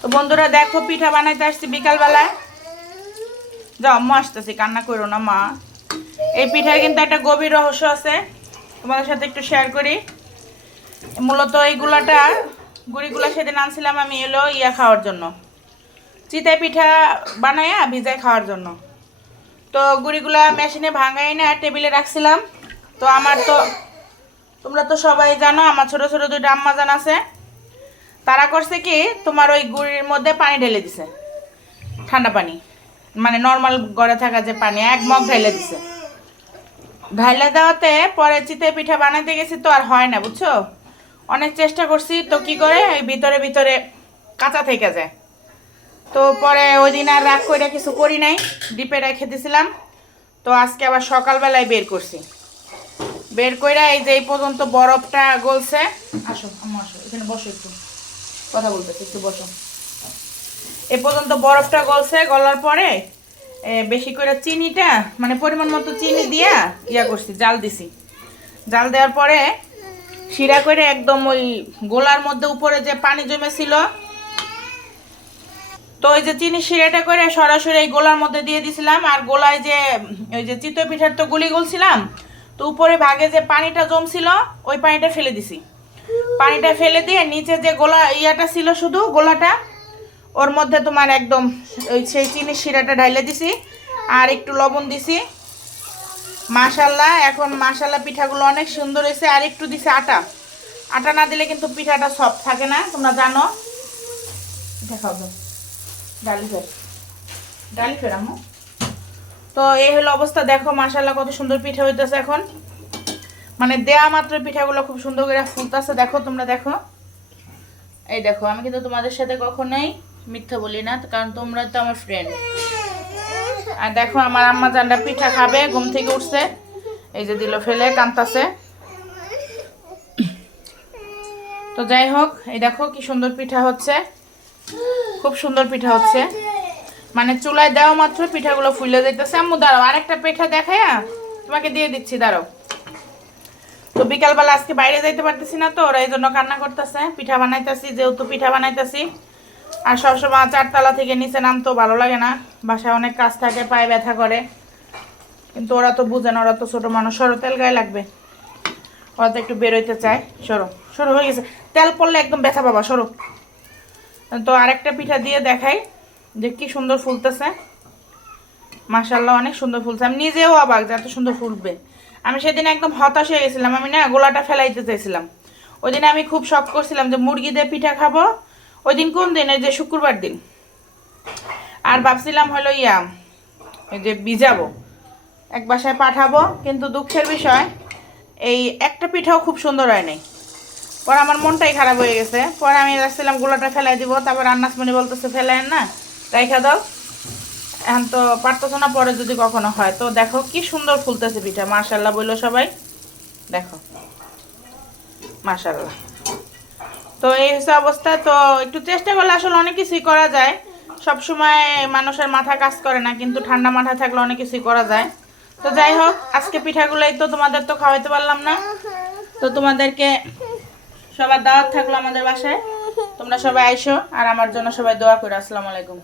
তো বন্ধুরা দেখো, পিঠা বানাইতে আসছি বিকালবেলায়। যাও, আম্মু আসতেছি, কান্না করো না, মা। এই পিঠার কিন্তু একটা গভীর রহস্য আছে, তোমাদের সাথে একটু শেয়ার করি। মূলত এই গুলাটা গুড়িগুলো সেদিন আনছিলাম আমি এলো ইয়া খাওয়ার জন্য। চিতাই পিঠা বানাইয়া ভিজাই খাওয়ার জন্য। তো গুড়িগুলা মেশিনে ভাঙাই না, টেবিলে রাখছিলাম। তো আমার তো, তোমরা তো সবাই জানো, আমার ছোট ছোট দুইটা আম্মা জান আছে। তারা করছে কি, তোমার ওই গুড়ির মধ্যে পানি ঢেলে দিছে। ঠান্ডা পানি। মানে নর্মাল গড়ে থাকা যে পানি, এক মগ ঢেলে দিছে। ঢাইলে দেওয়াতে পরে চিতে পিঠা বানাইতে গেছি তো আর হয় না, বুঝছ? অনেক চেষ্টা করছি, তো কি করে? ওই ভিতরে ভিতরে কাঁচা থেকে যায়। তো পরে ওই দিন আর রাগ করে কিছু করি নাই, ডিপে রেখে দিছিলাম। তো আজকে আবার সকালবেলায় বের করছি। বের কইরা এই যে এই পর্যন্ত বরফটা গলছে। আসো আসো, এখানে বসো একটু। কথা বলতেছি একটু বসো। এ পর্যন্ত বরফটা গলছে, গলার পরে বেশি করে চিনিটা মানে পরিমাণ মতো চিনি দিয়া ইয়া করছি, জাল দিছি। জাল দেওয়ার পরে শিরা করে একদম ওই গোলার মধ্যে উপরে যে পানি জমেছিল, তো ওই যে চিনি শিরাটা করে সরাসরি এই গোলার মধ্যে দিয়ে দিছিলাম, আর গোলায় যে, ওই যে চিতই পিঠার তো গুলি গলছিলাম, তো উপরে ভাগে যে পানিটা জমছিল, ওই পানিটা ফেলে দিছি। পানিটা ফেলে দিয়ে নিচে যে গোলা ইয়াটা ছিল শুধু গোলাটা, ওর মধ্যে তোমার একদম ওই সেই চিনি শিরাটা ঢাইলে দিছি আর একটু লবণ দিছি। মাশাল্লাহ, এখন মাশাল্লাহ পিঠাগুলো অনেক সুন্দর হয়েছে আর একটু দিছে আটা। আটা না দিলে কিন্তু পিঠাটা সব থাকে না, তোমরা জানো। দেখাও। ডালি ফের। ডালি ফের আম্মু। তো এই হলো অবস্থা, দেখো মাশাল্লাহ কত সুন্দর পিঠা হইতেছে এখন। মানে দেয়া মাত্র পিঠাগুলো খুব সুন্দর করে ফুলতেছে। দেখো তোমরা, দেখো। এই দেখো, আমি কিন্তু তোমাদের সাথে কখনোই মিথ্যা বলি না, কারণ তোমরা তো আমার ফ্রেন্ড আর দেখো, আমার আম্মা জানটা পিঠা খাবে, ঘুম থেকে উঠছে। এই যে দিল ফেলে কান্তাছে তো যাই হোক, এই দেখো কি সুন্দর পিঠা হচ্ছে। খুব সুন্দর পিঠা হচ্ছে। মানে চুলায় দেওয়া মাত্র পিঠাগুলো ফুলে যাইতেছে। আম্মু, দাঁড়াও, আরেকটা পিঠা দেখাইয়া তোমাকে দিয়ে দিচ্ছি, দাঁড়াও। তো বিকালবেলা আজকে বাইরে যাইতে পারতেছি না তো, ওরা এই জন্য কান্না করতেছে। পিঠা বানাইতেছি, যেহেতু পিঠা বানাইতেছি। আর সবসময় চারতলা থেকে নিচে নামতেও ভালো লাগে না। বাসায় অনেক কাজ থাকে, পায়ে ব্যথা করে। কিন্তু ওরা তো বুঝে না, ওরা তো ছোটো মানুষ। সরো, তেল গায়ে লাগবে। ওরা তো একটু বেরোইতে চায়। সরো সরো, হয়ে গেছে। তেল পড়লে একদম ব্যথা পাবা, সরো। তো আরেকটা পিঠা দিয়ে দেখাই যে কি সুন্দর ফুলতেছে। মাসাল্লাহ অনেক সুন্দর ফুলছে। আমি নিজেও অবাক যে এত সুন্দর ফুলবে। আমি সেদিন একদম হতাশ হয়ে গেছিলাম। আমি না গোলাটা ফেলাইতে চাইছিলাম। ওই দিন আমি খুব শখ করছিলাম যে মুরগি দিয়ে পিঠা খাব। ওই দিন কোন দিন? এই যে শুক্রবার দিন। আর ভাবছিলাম হলো ইয়া ওই যে ভিজাবো। এক বাসায় পাঠাবো, কিন্তু দুঃখের বিষয়, এই একটা পিঠাও খুব সুন্দর হয় নাই। পরে আমার মনটাই খারাপ হয়ে গেছে। পরে আমি যাচ্ছিলাম গোলাটা ফেলাই দিব। তারপর আন্নাসমণি বলতেছে ফেলায়েন না রাইখা দাও। এখন তো পারতেছো না, পরে যদি কখনো হয়। তো দেখো কি সুন্দর ফুলতেছে পিঠা মার্শাল্লাহ বলল সবাই। দেখো মার্শাল্লাহ তো এই হচ্ছে অবস্থা, তো একটু চেষ্টা করলে আসলে অনেক কিছুই করা যায়। সব সময় মানুষের মাথা কাজ করে না, কিন্তু ঠান্ডা মাথা থাকলে অনেক কিছুই করা যায়। তো যাই হোক, আজকে পিঠাগুলোই তো তোমাদের তো খাওয়াইতে পারলাম না। তো তোমাদেরকে সবার দাওয়াত থাকল আমাদের বাসায়। তোমরা সবাই আইসো, আর আমার জন্য সবাই দোয়া করো। আসসালামু আলাইকুম।